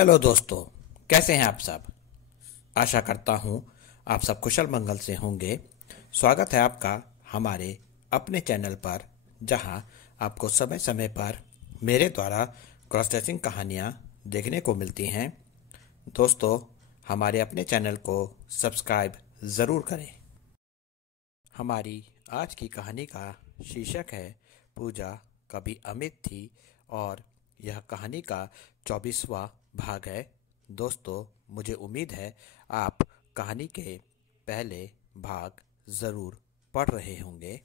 Hello दोस्तों, कैसे हैं आप सब। आशा करता हूं आप सब कुशल मंगल से होंगे। स्वागत है आपका हमारे अपने चैनल पर, जहां आपको समय समय पर मेरे द्वारा क्रॉस ड्रेसिंग कहानियां देखने को मिलती हैं। दोस्तों, हमारे अपने चैनल को सब्सक्राइब ज़रूर करें। हमारी आज की कहानी का शीर्षक है पूजा कभी अमित थी, और यह कहानी का 24वां भाग है। दोस्तों, मुझे उम्मीद है आप कहानी के पहले भाग ज़रूर पढ़ रहे होंगे।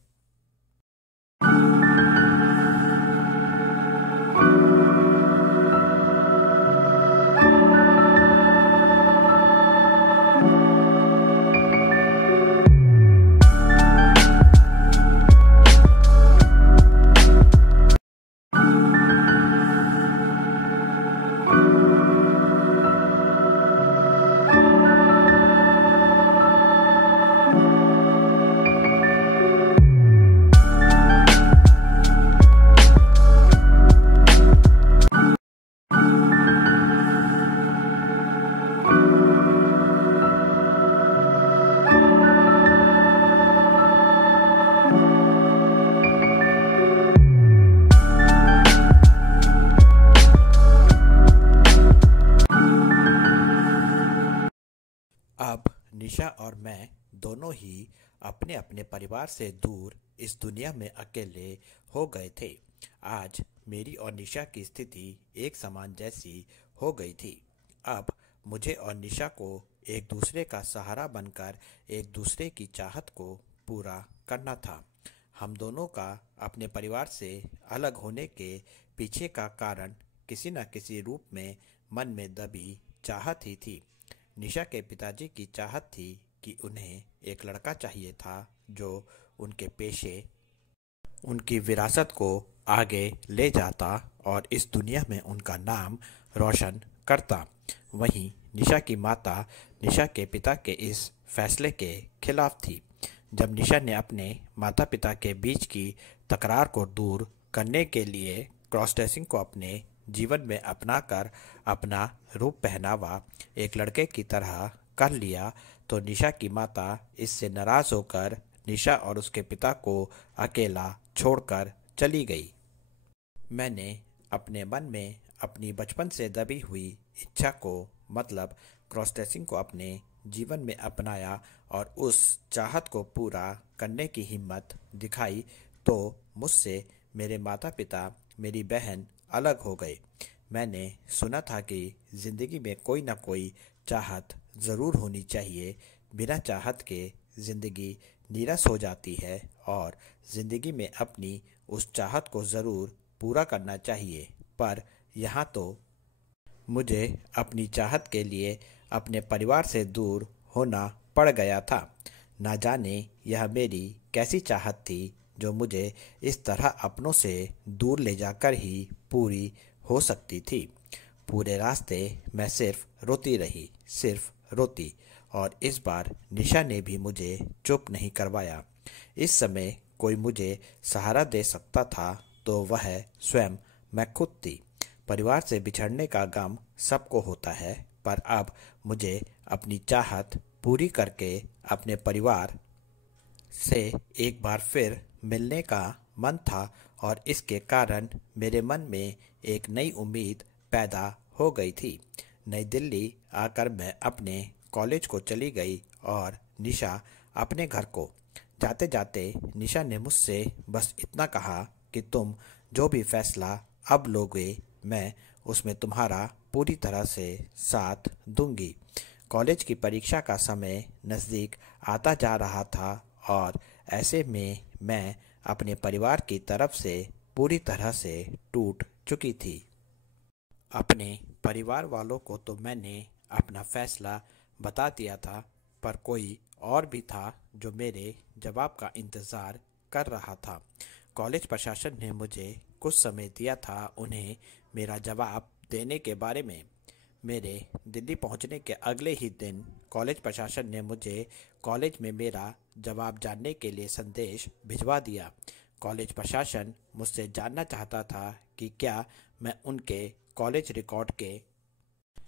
अब निशा और मैं दोनों ही अपने अपने परिवार से दूर इस दुनिया में अकेले हो गए थे। आज मेरी और निशा की स्थिति एक समान जैसी हो गई थी। अब मुझे और निशा को एक दूसरे का सहारा बनकर एक दूसरे की चाहत को पूरा करना था। हम दोनों का अपने परिवार से अलग होने के पीछे का कारण किसी न किसी रूप में मन में दबी चाहत ही थी। निशा के पिताजी की चाहत थी कि उन्हें एक लड़का चाहिए था जो उनके पेशे, उनकी विरासत को आगे ले जाता और इस दुनिया में उनका नाम रोशन करता। वहीं निशा की माता निशा के पिता के इस फैसले के खिलाफ थी। जब निशा ने अपने माता पिता के बीच की तकरार को दूर करने के लिए क्रॉस ड्रेसिंग को अपने जीवन में अपनाकर अपना रूप पहनावा एक लड़के की तरह कर लिया, तो निशा की माता इससे नाराज होकर निशा और उसके पिता को अकेला छोड़कर चली गई। मैंने अपने मन में अपनी बचपन से दबी हुई इच्छा को, मतलब क्रॉस ड्रेसिंग को अपने जीवन में अपनाया और उस चाहत को पूरा करने की हिम्मत दिखाई, तो मुझसे मेरे माता पिता, मेरी बहन अलग हो गए। मैंने सुना था कि ज़िंदगी में कोई ना कोई चाहत ज़रूर होनी चाहिए। बिना चाहत के ज़िंदगी नीरस हो जाती है और ज़िंदगी में अपनी उस चाहत को ज़रूर पूरा करना चाहिए। पर यहाँ तो मुझे अपनी चाहत के लिए अपने परिवार से दूर होना पड़ गया था। ना जाने यह मेरी कैसी चाहत थी जो मुझे इस तरह अपनों से दूर ले जाकर ही पूरी हो सकती थी। पूरे रास्ते मैं सिर्फ रोती रही, सिर्फ रोती, और इस बार निशा ने भी मुझे चुप नहीं करवाया। इस समय कोई मुझे सहारा दे सकता था तो वह स्वयं मैं खुद थी। परिवार से बिछड़ने का गम सबको होता है, पर अब मुझे अपनी चाहत पूरी करके अपने परिवार से एक बार फिर मिलने का मन था, और इसके कारण मेरे मन में एक नई उम्मीद पैदा हो गई थी। नई दिल्ली आकर मैं अपने कॉलेज को चली गई और निशा अपने घर को। जाते जाते निशा ने मुझसे बस इतना कहा कि तुम जो भी फैसला अब लोगे, मैं उसमें तुम्हारा पूरी तरह से साथ दूंगी। कॉलेज की परीक्षा का समय नज़दीक आता जा रहा था और ऐसे में मैं अपने परिवार की तरफ से पूरी तरह से टूट चुकी थी। अपने परिवार वालों को तो मैंने अपना फैसला बता दिया था, पर कोई और भी था जो मेरे जवाब का इंतज़ार कर रहा था। कॉलेज प्रशासन ने मुझे कुछ समय दिया था उन्हें मेरा जवाब देने के बारे में। मेरे दिल्ली पहुंचने के अगले ही दिन कॉलेज प्रशासन ने मुझे कॉलेज में मेरा जवाब जानने के लिए संदेश भिजवा दिया। कॉलेज प्रशासन मुझसे जानना चाहता था कि क्या मैं उनके कॉलेज रिकॉर्ड के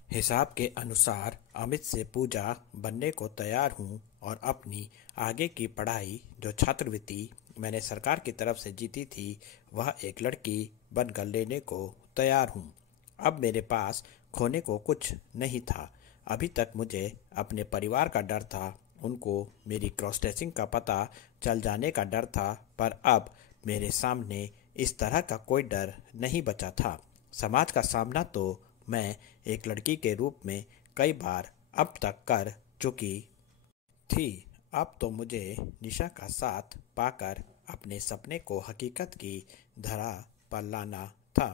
हिसाब के अनुसार अमित से पूजा बनने को तैयार हूँ और अपनी आगे की पढ़ाई जो छात्रवृत्ति मैंने सरकार की तरफ से जीती थी वह एक लड़की बनकर लेने को तैयार हूँ। अब मेरे पास खोने को कुछ नहीं था। अभी तक मुझे अपने परिवार का डर था, उनको मेरी क्रॉस ड्रेसिंग का पता चल जाने का डर था, पर अब मेरे सामने इस तरह का कोई डर नहीं बचा था। समाज का सामना तो मैं एक लड़की के रूप में कई बार अब तक कर चुकी थी। अब तो मुझे निशा का साथ पाकर अपने सपने को हकीकत की धरा पर लाना था।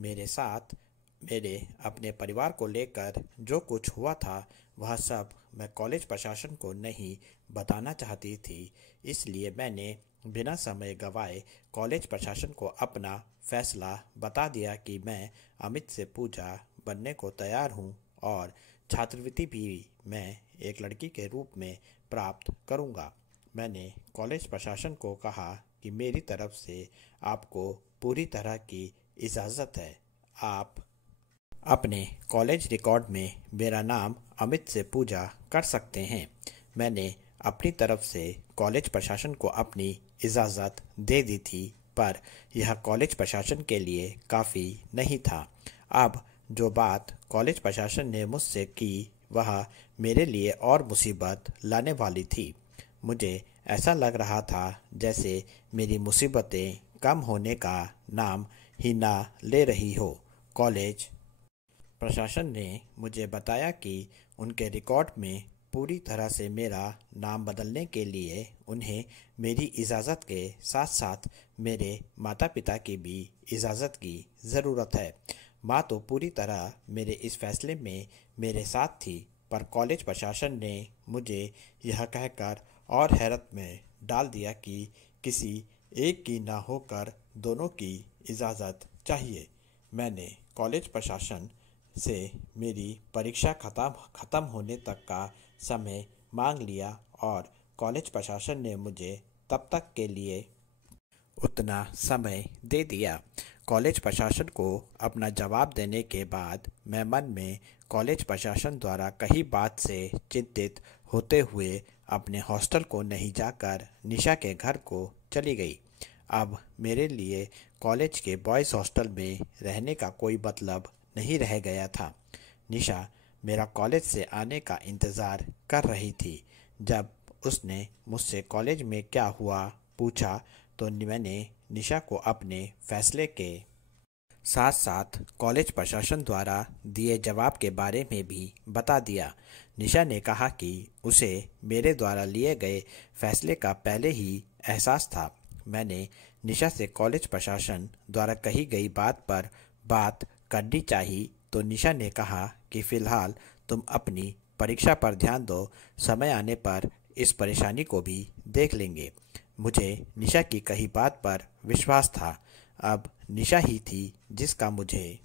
मेरे साथ मेरे अपने परिवार को लेकर जो कुछ हुआ था वह सब मैं कॉलेज प्रशासन को नहीं बताना चाहती थी। इसलिए मैंने बिना समय गंवाए कॉलेज प्रशासन को अपना फैसला बता दिया कि मैं अमित से पूजा बनने को तैयार हूँ और छात्रवृत्ति भी मैं एक लड़की के रूप में प्राप्त करूँगा। मैंने कॉलेज प्रशासन को कहा कि मेरी तरफ से आपको पूरी तरह की इजाज़त है। आप अपने कॉलेज रिकॉर्ड में मेरा नाम अमित से पूजा कर सकते हैं। मैंने अपनी तरफ से कॉलेज प्रशासन को अपनी इजाज़त दे दी थी, पर यह कॉलेज प्रशासन के लिए काफ़ी नहीं था। अब जो बात कॉलेज प्रशासन ने मुझसे की वह मेरे लिए और मुसीबत लाने वाली थी। मुझे ऐसा लग रहा था जैसे मेरी मुसीबतें कम होने का नाम ही ना ले रही हो। कॉलेज प्रशासन ने मुझे बताया कि उनके रिकॉर्ड में पूरी तरह से मेरा नाम बदलने के लिए उन्हें मेरी इजाज़त के साथ साथ मेरे माता पिता की भी इजाज़त की ज़रूरत है। माँ तो पूरी तरह मेरे इस फैसले में मेरे साथ थी, पर कॉलेज प्रशासन ने मुझे यह कहकर और हैरत में डाल दिया कि किसी एक की ना होकर दोनों की इजाज़त चाहिए। मैंने कॉलेज प्रशासन से मेरी परीक्षा ख़त्म होने तक का समय मांग लिया और कॉलेज प्रशासन ने मुझे तब तक के लिए उतना समय दे दिया। कॉलेज प्रशासन को अपना जवाब देने के बाद मैं मन में कॉलेज प्रशासन द्वारा कही बात से चिंतित होते हुए अपने हॉस्टल को नहीं जाकर निशा के घर को चली गई। अब मेरे लिए कॉलेज के बॉयज़ हॉस्टल में रहने का कोई मतलब नहीं रह गया था। निशा मेरा कॉलेज से आने का इंतज़ार कर रही थी। जब उसने मुझसे कॉलेज में क्या हुआ पूछा तो मैंने निशा को अपने फैसले के साथ साथ कॉलेज प्रशासन द्वारा दिए जवाब के बारे में भी बता दिया। निशा ने कहा कि उसे मेरे द्वारा लिए गए फैसले का पहले ही एहसास था। मैंने निशा से कॉलेज प्रशासन द्वारा कही गई बात पर बात करनी चाहिए तो निशा ने कहा कि फ़िलहाल तुम अपनी परीक्षा पर ध्यान दो, समय आने पर इस परेशानी को भी देख लेंगे। मुझे निशा की कही बात पर विश्वास था। अब निशा ही थी जिसका मुझे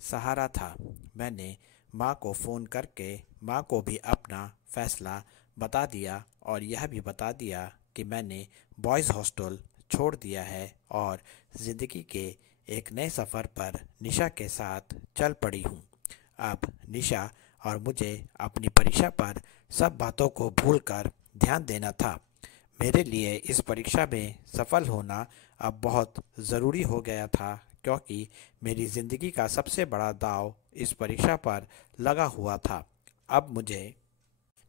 सहारा था। मैंने माँ को फ़ोन करके माँ को भी अपना फ़ैसला बता दिया और यह भी बता दिया कि मैंने बॉयज़ हॉस्टल छोड़ दिया है और ज़िंदगी के एक नए सफ़र पर निशा के साथ चल पड़ी हूँ। अब निशा और मुझे अपनी परीक्षा पर सब बातों को भूलकर ध्यान देना था। मेरे लिए इस परीक्षा में सफल होना अब बहुत ज़रूरी हो गया था, क्योंकि मेरी ज़िंदगी का सबसे बड़ा दांव इस परीक्षा पर लगा हुआ था। अब मुझे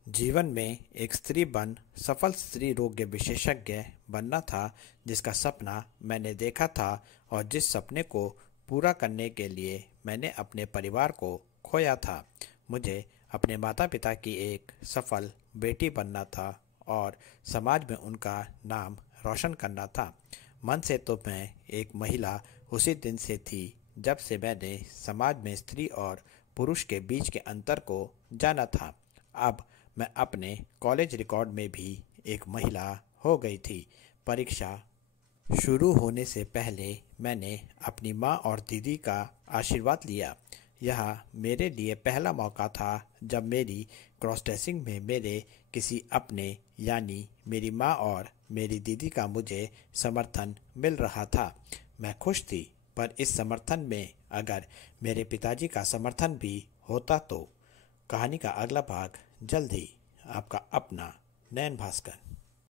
जीवन में एक स्त्री बन सफल स्त्री रोग विशेषज्ञ बनना था, जिसका सपना मैंने देखा था और जिस सपने को पूरा करने के लिए मैंने अपने परिवार को खोया था। मुझे अपने माता पिता की एक सफल बेटी बनना था और समाज में उनका नाम रोशन करना था। मन से तो मैं एक महिला उसी दिन से थी जब से मैंने समाज में स्त्री और पुरुष के बीच के अंतर को जाना था। अब मैं अपने कॉलेज रिकॉर्ड में भी एक महिला हो गई थी। परीक्षा शुरू होने से पहले मैंने अपनी माँ और दीदी का आशीर्वाद लिया। यह मेरे लिए पहला मौका था जब मेरी क्रॉस ड्रेसिंग में मेरे किसी अपने यानी मेरी माँ और मेरी दीदी का मुझे समर्थन मिल रहा था। मैं खुश थी, पर इस समर्थन में अगर मेरे पिताजी का समर्थन भी होता तो। कहानी का अगला भाग जल्द ही। आपका अपना नयन भास्कर।